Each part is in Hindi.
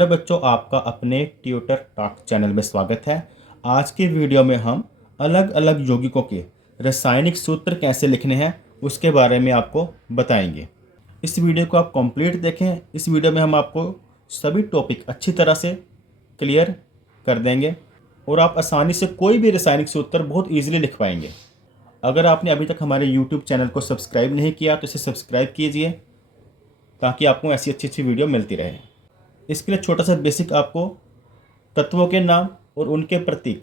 हेलो बच्चों, आपका अपने ट्यूटर टॉक चैनल में स्वागत है। आज की वीडियो में हम अलग अलग यौगिकों के रासायनिक सूत्र कैसे लिखने हैं उसके बारे में आपको बताएंगे। इस वीडियो को आप कंप्लीट देखें। इस वीडियो में हम आपको सभी टॉपिक अच्छी तरह से क्लियर कर देंगे और आप आसानी से कोई भी रासायनिक सूत्र बहुत ईजिली लिख पाएंगे। अगर आपने अभी तक हमारे यूट्यूब चैनल को सब्सक्राइब नहीं किया तो इसे सब्सक्राइब कीजिए ताकि आपको ऐसी अच्छी अच्छी वीडियो मिलती रहे। इसके लिए छोटा सा बेसिक आपको तत्वों के नाम और उनके प्रतीक,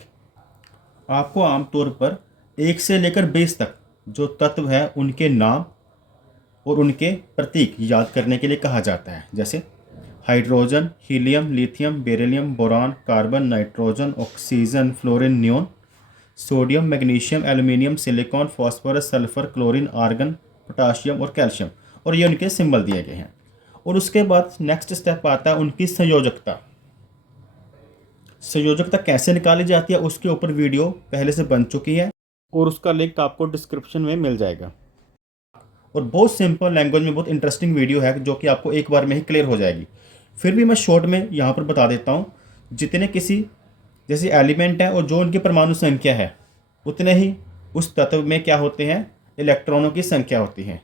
आपको आमतौर पर 1 से लेकर 20 तक जो तत्व है उनके नाम और उनके प्रतीक याद करने के लिए कहा जाता है। जैसे hydrogen, helium, lithium, beryllium, boron, carbon, nitrogen, oxygen, fluorine, neon, sodium, magnesium, aluminium, silicon, phosphorus, sulphur, chlorine, argon, potassium और कैल्शियम, और ये उनके सिंबल दिए गए हैं। और उसके बाद नेक्स्ट स्टेप आता है उनकी संयोजकता। संयोजकता कैसे निकाली जाती है उसके ऊपर वीडियो पहले से बन चुकी है और उसका लिंक आपको डिस्क्रिप्शन में मिल जाएगा। और बहुत सिंपल लैंग्वेज में बहुत इंटरेस्टिंग वीडियो है जो कि आपको एक बार में ही क्लियर हो जाएगी। फिर भी मैं शॉर्ट में यहाँ पर बता देता हूँ। जितने किसी जैसे एलिमेंट है और जो उनकी परमाणु संख्या है उतने ही उस तत्व में क्या होते हैं, इलेक्ट्रॉनों की संख्या होती है।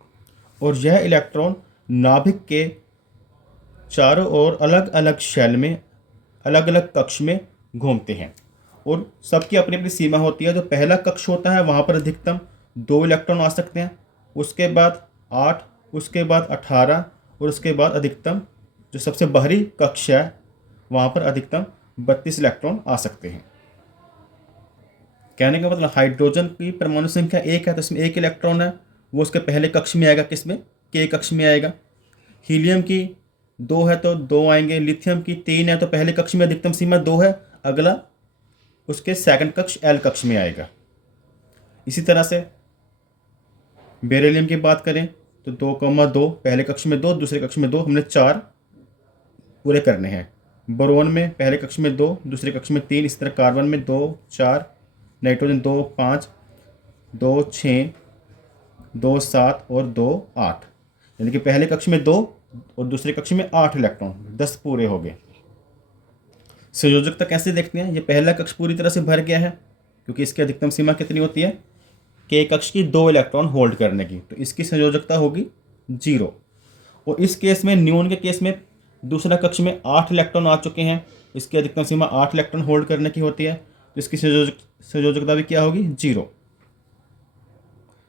और यह इलेक्ट्रॉन नाभिक के चारों ओर अलग अलग शेल में अलग अलग कक्ष में घूमते हैं और सबकी अपनी अपनी सीमा होती है। जो पहला कक्ष होता है वहाँ पर अधिकतम 2 इलेक्ट्रॉन आ सकते हैं, उसके बाद 8, उसके बाद 18 और उसके बाद अधिकतम जो सबसे बाहरी कक्ष है वहाँ पर अधिकतम 32 इलेक्ट्रॉन आ सकते हैं। कहने का मतलब हाइड्रोजन की परमाणु संख्या 1 है तो इसमें 1 इलेक्ट्रॉन है, वो उसके पहले कक्ष में आएगा, किसमें, के कक्ष में आएगा। हीलियम की 2 है तो 2 आएंगे। लिथियम की 3 है तो पहले कक्ष में अधिकतम सीमा 2 है, अगला उसके सेकंड कक्ष एल कक्ष में आएगा। इसी तरह से बेरिलियम की बात करें तो 2,2 पहले कक्ष में 2, दूसरे कक्ष में 2, हमने 4 पूरे करने हैं। बोरोन में पहले कक्ष में 2, दूसरे कक्ष में 3, इस तरह कार्बन में 2, 4, नाइट्रोजन 2, 5, 2, 6, 2, 7 और 2, 8, यानी कि पहले कक्ष में 2 और दूसरे कक्ष में 8 इलेक्ट्रॉन, 10 पूरे हो गए। संयोजकता कैसे देखते हैं, ये पहला कक्ष पूरी तरह से भर गया है क्योंकि इसकी अधिकतम सीमा कितनी होती है, के कक्ष की 2 इलेक्ट्रॉन होल्ड करने की, तो इसकी संयोजकता होगी 0। और इस केस में न्यून के केस में दूसरा कक्ष में 8 इलेक्ट्रॉन आ चुके हैं, इसकी अधिकतम सीमा 8 इलेक्ट्रॉन होल्ड करने की होती है, तो इसकी संयोजकता भी क्या होगी, 0।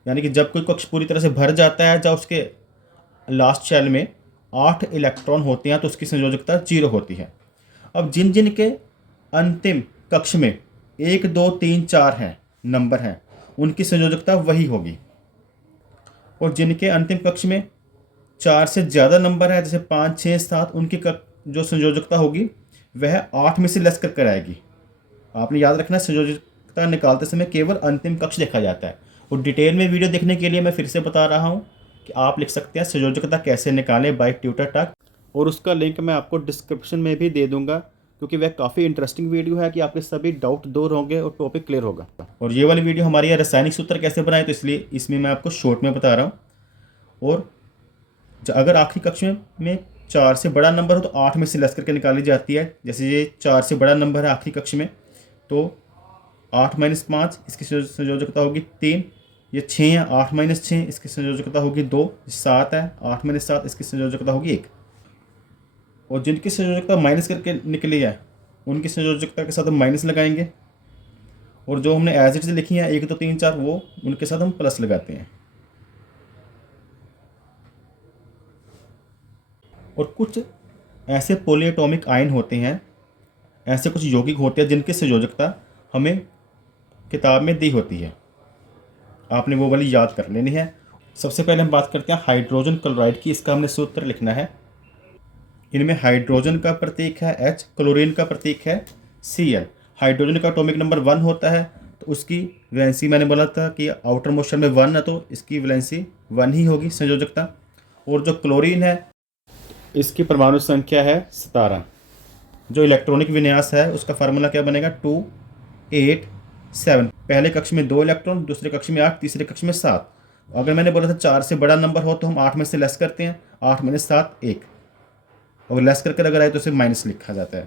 यानी कि जब कोई कक्ष पूरी तरह से भर जाता है, जब उसके लास्ट शेल में 8 इलेक्ट्रॉन होते हैं तो उसकी संयोजकता 0 होती है। अब जिन जिन के अंतिम कक्ष में 1, 2, 3, 4 हैं नंबर हैं, उनकी संयोजकता वही होगी। और जिनके अंतिम कक्ष में 4 से ज़्यादा नंबर है, जैसे 5, 6, 7, उनकी जो संयोजकता होगी वह 8 में से लेस कर आएगी। आपने याद रखना, संयोजकता निकालते समय केवल अंतिम कक्ष देखा जाता है। और डिटेल में वीडियो देखने के लिए मैं फिर से बता रहा हूँ कि आप लिख सकते हैं संयोजकता कैसे निकालें बाय ट्यूटर टॉक, और उसका लिंक मैं आपको डिस्क्रिप्शन में भी दे दूंगा क्योंकि वह काफ़ी इंटरेस्टिंग वीडियो है कि आपके सभी डाउट दूर होंगे और टॉपिक क्लियर होगा। और ये वाली वीडियो हमारी है रासायनिक सूत्र कैसे बनाए, तो इसलिए इसमें मैं आपको शॉर्ट में बता रहा हूँ। और अगर आखिरी कक्ष में 4 से बड़ा नंबर हो तो 8 में से लेस करके निकाली जाती है। जैसे ये 4 से बड़ा नंबर है आखिरी कक्ष में, तो 8 - 5 इसकी संयोजकता होगी 3। ये 6 है, 8 - 6 इसकी संयोजकता होगी 2। 7 है, 8 - 7 इसकी संयोजकता होगी 1। और जिनकी संयोजकता माइनस करके निकली है उनकी संयोजकता के साथ हम माइनस लगाएंगे, और जो हमने एज इट से लिखी है 1, 2, 3, 4 वो उनके साथ हम प्लस लगाते हैं। और कुछ ऐसे पॉलीएटॉमिक आयन होते हैं, ऐसे कुछ यौगिक होते हैं जिनकी संयोजकता हमें किताब में दी होती है, आपने वो वाली याद कर लेनी है। सबसे पहले हम बात करते हैं हाइड्रोजन क्लोराइड की। इसका हमने सूत्र लिखना है। इनमें हाइड्रोजन का प्रतीक है H, क्लोरीन का प्रतीक है Cl। हाइड्रोजन का एटॉमिक नंबर 1 होता है तो उसकी वैलेंसी, मैंने बोला था कि आउटर मोस्ट में 1 है तो इसकी वैलेंसी 1 ही होगी संयोजकता। और जो क्लोरीन है इसकी परमाणु संख्या है 17। जो इलेक्ट्रॉनिक विन्यास है उसका फार्मूला क्या बनेगा, 2, 8, 7। पहले कक्ष में 2 इलेक्ट्रॉन, दूसरे कक्ष में 8, तीसरे कक्ष में 7। अगर मैंने बोला था 4 से बड़ा नंबर हो तो हम 8 में से लेस करते हैं, 8 - 7 1। और लेस करके अगर आए तो उसे माइनस लिखा जाता है।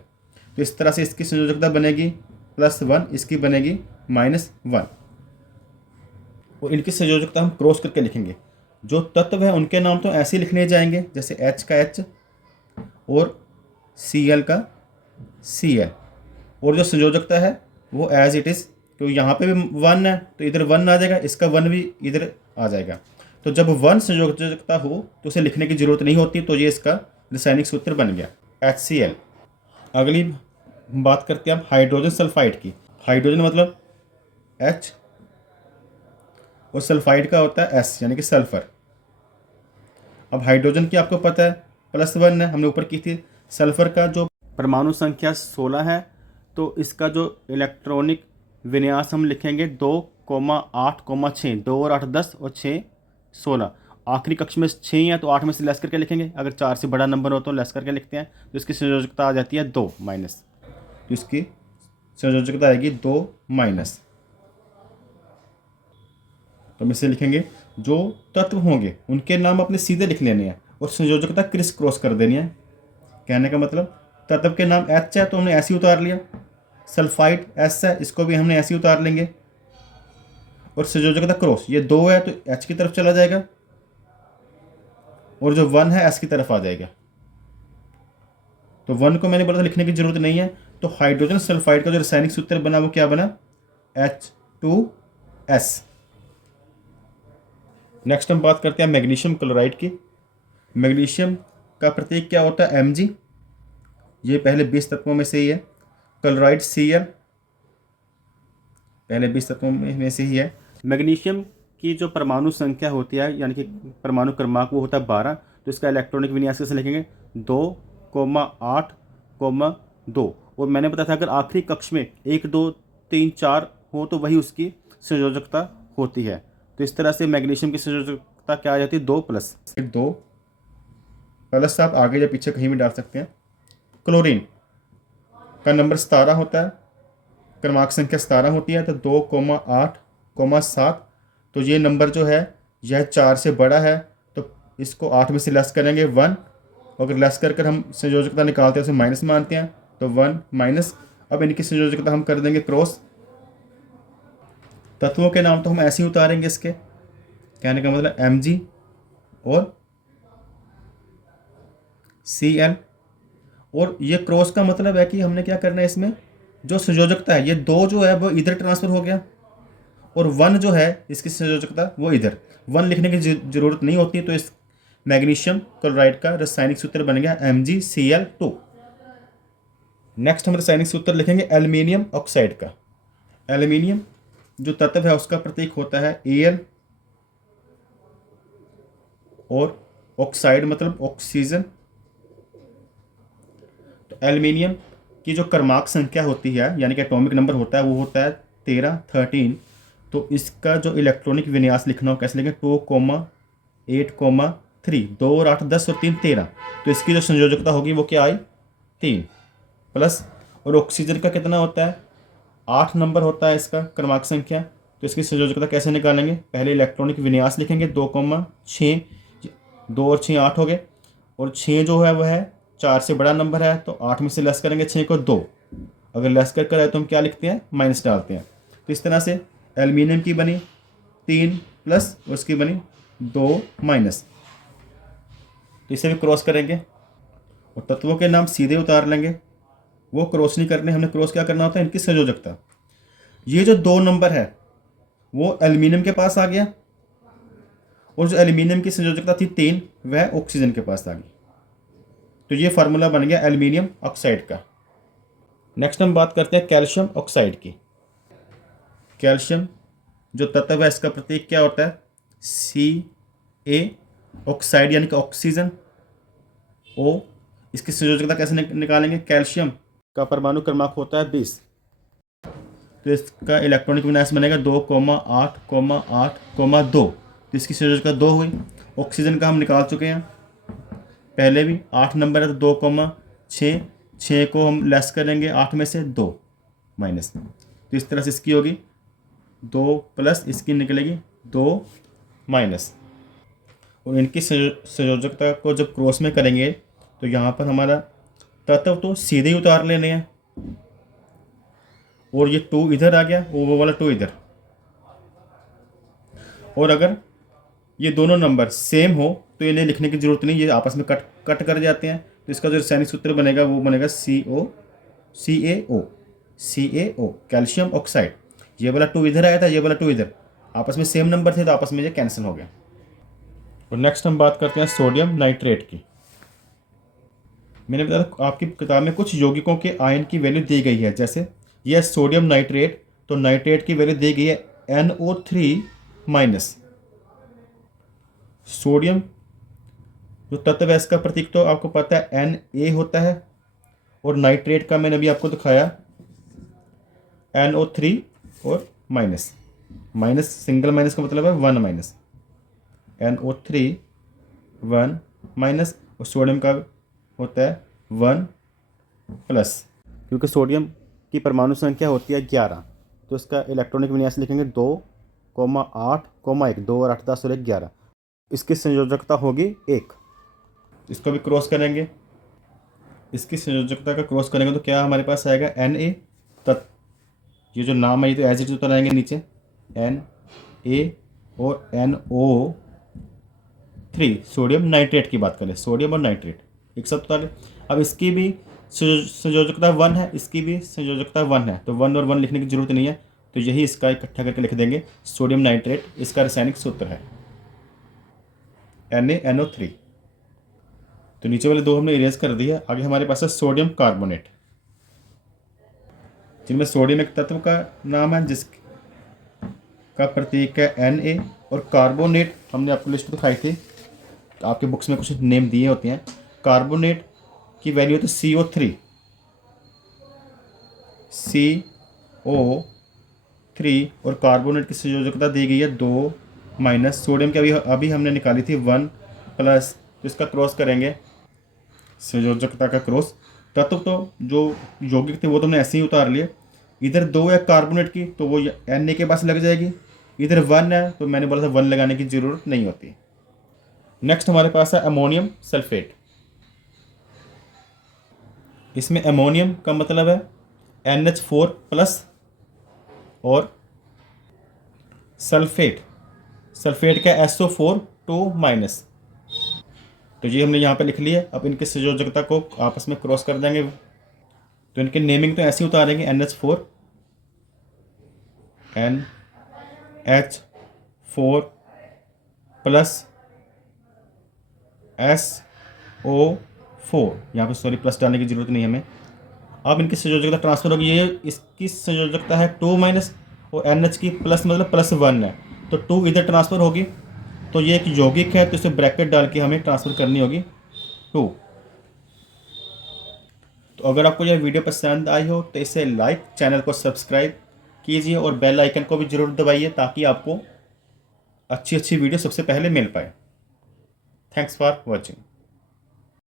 तो इस तरह से इसकी संयोजकता बनेगी +1, इसकी बनेगी -1। और इनकी संयोजकता हम क्रॉस करके लिखेंगे। जो तत्व है उनके नाम तो ऐसे ही लिखने जाएंगे, जैसे H का H और Cl का Cl, और जो संयोजकता है वो एज इट इज़, क्योंकि यहाँ पे भी 1 है तो इधर 1 आ जाएगा, इसका 1 भी इधर आ जाएगा। तो जब 1 संयोजकता हो तो उसे लिखने की जरूरत नहीं होती, तो ये इसका रासायनिक सूत्र बन गया HCl। अगली बात करते हैं हम हाइड्रोजन सल्फाइड की। हाइड्रोजन मतलब H और सल्फाइड का होता है S, यानी कि सल्फर। अब हाइड्रोजन की आपको पता है +1 है, हमने ऊपर की थी। सल्फर का जो परमाणु संख्या 16 है, तो इसका जो इलेक्ट्रॉनिक विन्यास हम लिखेंगे 2,8,6। 2 और 8 10 और 6 16। आखिरी कक्ष में 6 है तो 8 में से लेस करके लिखेंगे, अगर 4 से बड़ा नंबर हो तो लेस करके लिखते हैं। तो इसकी संयोजकता आ जाती है 2 माइनस, तो इसकी संयोजकता आएगी 2 माइनस। तो हम इसे लिखेंगे, जो तत्व होंगे उनके नाम अपने सीधे लिख लेने हैं और संयोजकता क्रिस क्रॉस कर देनी है। कहने का मतलब तत्व के नाम H है तो हमने ऐसे ही उतार लिया, सल्फाइड S है, इसको भी हमने ऐसे ही उतार लेंगे, और संयोजकता क्रॉस, ये 2 है तो H की तरफ चला जाएगा और जो 1 है S की तरफ आ जाएगा। तो 1 को मैंने बोला था लिखने की जरूरत नहीं है। तो हाइड्रोजन सल्फाइड का जो रासायनिक सूत्र बना वो क्या बना, H2S। नेक्स्ट हम बात करते हैं मैग्नीशियम क्लोराइड की। मैग्नीशियम का प्रतीक क्या होता है, Mg। ये पहले 20 तत्वों में से ही है। क्लोराइड Cl पहले 20 तत्वों में से ही है। मैग्नीशियम की जो परमाणु संख्या होती है, यानी कि परमाणु क्रमांक, वो होता है 12। तो इसका इलेक्ट्रॉनिक विन्यास कैसे लिखेंगे, 2,8,2। और मैंने बताया था अगर आखिरी कक्ष में 1 2 3 4 हो तो वही उसकी संयोजकता होती है। तो इस तरह से मैग्नीशियम की संयोजकता क्या आ जाती है, 2+2 प्लस, आप आगे या पीछे कहीं भी डाल सकते हैं। क्लोरीन का नंबर 17 होता है, क्रमांक संख्या 17 होती है, तो 2,8,7। तो ये नंबर जो है यह 4 से बड़ा है, तो इसको 8 में से लेस करेंगे 1। अगर लेस कर हम संयोजकता निकालते हैं उसे माइनस मानते हैं, तो 1 माइनस। अब इनकी संयोजकता हम कर देंगे क्रॉस। तत्वों के नाम तो हम ऐसे ही उतारेंगे इसके, कहने का मतलब Mg और Cl। और ये क्रॉस का मतलब है कि हमने क्या करना है, इसमें जो संयोजकता है ये 2 जो है वो इधर ट्रांसफर हो गया, और 1 जो है इसकी संयोजकता वो इधर। 1 लिखने की जरूरत नहीं होती। तो इस मैग्नीशियम क्लोराइड का रासायनिक सूत्र बन गया MgCl2। नेक्स्ट हम रासायनिक सूत्र लिखेंगे एल्युमिनियम ऑक्साइड का। एल्युमिनियम जो तत्व है उसका प्रतीक होता है Al, और ऑक्साइड मतलब ऑक्सीजन। तो एल्युमिनियम की जो क्रमांक संख्या होती है, यानी कि एटॉमिक नंबर होता है, वो होता है 13 तो इसका जो इलेक्ट्रॉनिक विन्यास लिखना हो कैसे लिखें, 2,8,3। 2 और 8 10 और 3 13। तो इसकी जो संयोजकता होगी वो क्या आई, 3 प्लस। और ऑक्सीजन का कितना होता है, 8 नंबर होता है इसका क्रमांक संख्या। तो इसकी संयोजकता कैसे निकालेंगे, पहले इलेक्ट्रॉनिक विन्यास लिखेंगे, 2,6। 2 और 6 8 हो गए, और 6 जो है वह 4 से बड़ा नंबर है, तो 8 में से लेस करेंगे 6 को 2। अगर लेस कर आए तो हम क्या लिखते हैं, माइनस डालते हैं। तो इस तरह से एल्युमिनियम की बनी 3 प्लस, उसकी बनी 2 माइनस। तो इसे भी क्रॉस करेंगे और तत्वों के नाम सीधे उतार लेंगे, वो क्रॉस नहीं करने। हमने क्रॉस क्या करना होता है, इनकी संयोजकता। ये जो 2 नंबर है वो एल्युमिनियम के पास आ गया, और जो एल्युमिनियम की संयोजकता थी 3 वह ऑक्सीजन के पास आ गई। तो ये फार्मूला बन गया एल्युमिनियम ऑक्साइड का। नेक्स्ट हम बात करते हैं कैल्शियम ऑक्साइड की। कैल्शियम जो तत्व है इसका प्रतीक क्या होता है, Ca। ऑक्साइड यानी कि ऑक्सीजन, O। इसकी संयोजकता कैसे निकालेंगे, कैल्शियम का परमाणु क्रमांक होता है 20। तो इसका इलेक्ट्रॉनिक विन्यास बनेगा 2,8,8,2। तो इसकी संयोजकता 2 हुई। ऑक्सीजन का हम निकाल चुके हैं पहले भी, 8 नंबर है तो 2,6। 6 को हम लेस करेंगे 8 में से 2 माइनस। तो इस तरह से इसकी होगी 2 प्लस, इसकी निकलेगी 2 माइनस। और इनकी संयोजकता को जब क्रॉस में करेंगे तो यहाँ पर हमारा तत्व तो सीधे ही उतार लेने हैं, और ये 2 इधर आ गया, वो वाला 2 इधर। और अगर ये दोनों नंबर सेम हो तो इन्हें लिखने की जरूरत नहीं, ये आपस में कट कर जाते हैं। तो इसका जो रासायनिक सूत्र बनेगा वो बनेगा CaO, कैल्शियम ऑक्साइड। ये वाला 2 इधर आया था, ये वाला 2 इधर, आपस में सेम नंबर थे तो आपस में ये कैंसिल हो गया। और नेक्स्ट हम बात करते हैं सोडियम नाइट्रेट की। मैंने बताया था आपकी किताब में कुछ यौगिकों के आयन की वैल्यू दी गई है, जैसे यह सोडियम नाइट्रेट, तो नाइट्रेट की वैल्यू दी गई है NO3-। सोडियम जो तत्व है इसका प्रतीक तो आपको पता है Na होता है, और नाइट्रेट का मैंने अभी आपको दिखाया NO3 और माइनस, माइनस सिंगल माइनस का मतलब है 1 NO3 1 और सोडियम का होता है 1+, क्योंकि सोडियम की परमाणु संख्या होती है 11, तो इसका इलेक्ट्रॉनिक विन्यास लिखेंगे 2,8,1, 2 और 8 10 और 1 11। इसकी संयोजकता होगी 1। इसको भी क्रॉस करेंगे, इसकी संयोजकता का क्रॉस करेंगे तो क्या हमारे पास आएगा Na ये जो नाम है ये तो एज इट उतर आएंगे नीचे, Na और NO3। सोडियम नाइट्रेट की बात करें, सोडियम और नाइट्रेट एक साथ उतारे। अब इसकी भी संयोजकता 1 है, इसकी भी संयोजकता 1 है, तो 1 और 1 लिखने की जरूरत नहीं है, तो यही इसका इकट्ठा करके लिख देंगे सोडियम नाइट्रेट। इसका रासायनिक सूत्र है NaNO3। तो नीचे वाले 2 हमने इरेज कर दिया। आगे हमारे पास है सोडियम कार्बोनेट, जिनमें सोडियम एक तत्व का नाम है जिसका प्रतीक है Na, और कार्बोनेट हमने आपको लिस्ट दिखाई थी, आपके बुक्स में कुछ नेम दिए होते हैं। कार्बोनेट की वैल्यू तो CO3 और कार्बोनेट की संयोजकता दी गई है 2-। सोडियम की अभी हमने निकाली थी 1+, तो इसका क्रॉस करेंगे, संयोजकता का क्रॉस। तत्व तो जो यौगिक थे वो तो हमने ऐसे ही उतार लिए। इधर 2 है कार्बोनेट की, तो वो Na के पास लग जाएगी। इधर 1 है तो मैंने बोला था 1 लगाने की ज़रूरत नहीं होती। नेक्स्ट हमारे पास है अमोनियम सल्फेट। इसमें अमोनियम का मतलब है NH4+, और सल्फेट का SO4 2-। तो ये हमने यहाँ पे लिख लिया। अब इनकी संयोजकता को आपस में क्रॉस कर देंगे, तो इनके नेमिंग तो ऐसे ही उतारेंगे, NH4 SO4, यहाँ पे सॉरी प्लस डालने की जरूरत नहीं है हमें। अब इनकी संयोजकता ट्रांसफर होगी, ये इसकी संयोजकता है 2- और NH की प्लस मतलब +1 है, तो 2 इधर ट्रांसफ़र होगी, तो ये एक यौगिक है, तो इसे ब्रैकेट डाल के हमें ट्रांसफ़र करनी होगी 2। तो अगर आपको यह वीडियो पसंद आई हो तो इसे लाइक, चैनल को सब्सक्राइब कीजिए और बेल आइकन को भी ज़रूर दबाइए ताकि आपको अच्छी वीडियो सबसे पहले मिल पाए। Thanks for watching.